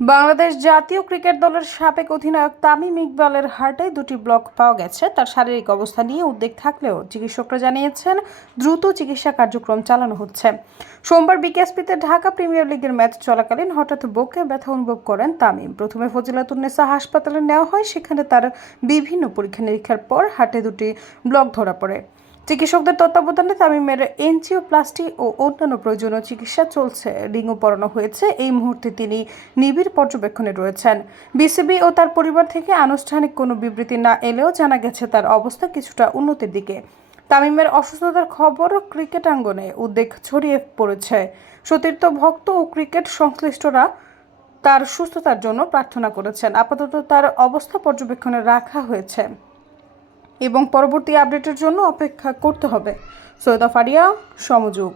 বাংলাদেশ জাতীয় ক্রিকেট দলের সাবেক অধিনায়ক তামিম ইকবালের হার্টে দুটি ব্লক পাওয়া গেছে। তার শারীরিক অবস্থা নিয়ে উদ্বেগ থাকলেও চিকিৎসকরা জানিয়েছেন দ্রুত চিকিৎসা কার্যক্রম চালানো হচ্ছে। সোমবার বিকেএসপিতে ঢাকা প্রিমিয়ার লিগের ম্যাচ চলাকালীন হঠাৎ বুকে ব্যথা অনুভব করেন তামিম। প্রথমে ফজিলাতুন্নেসা হাসপাতালে নেওয়া হয়, সেখানে তার বিভিন্ন পরীক্ষা নিরীক্ষার পর হার্টে দুটি ব্লক ধরা পড়ে। চিকিৎসকদের তত্ত্বাবধানে তামিমের এনজিওপ্লাস্টি ও অন্যান্য প্রয়োজনীয় চিকিৎসা চলছে। রিংও পরানো হয়েছে। এই মুহূর্তে তিনি নিবিড় পর্যবেক্ষণে রয়েছেন। বিসিবি ও তার পরিবার থেকে আনুষ্ঠানিক কোনো বিবৃতি না এলেও জানা গেছে তার অবস্থা কিছুটা উন্নতির দিকে। তামিমের অসুস্থতার খবর ক্রিকেটাঙ্গনে উদ্বেগ ছড়িয়ে পড়েছে। সতীর্থ ভক্ত ও ক্রিকেট সংশ্লিষ্টরা তার সুস্থতার জন্য প্রার্থনা করেছেন। আপাতত তার অবস্থা পর্যবেক্ষণে রাখা হয়েছে এবং পরবর্তী আপডেটের জন্য অপেক্ষা করতে হবে। সৈয়দা ফারিয়া, সমযোগ।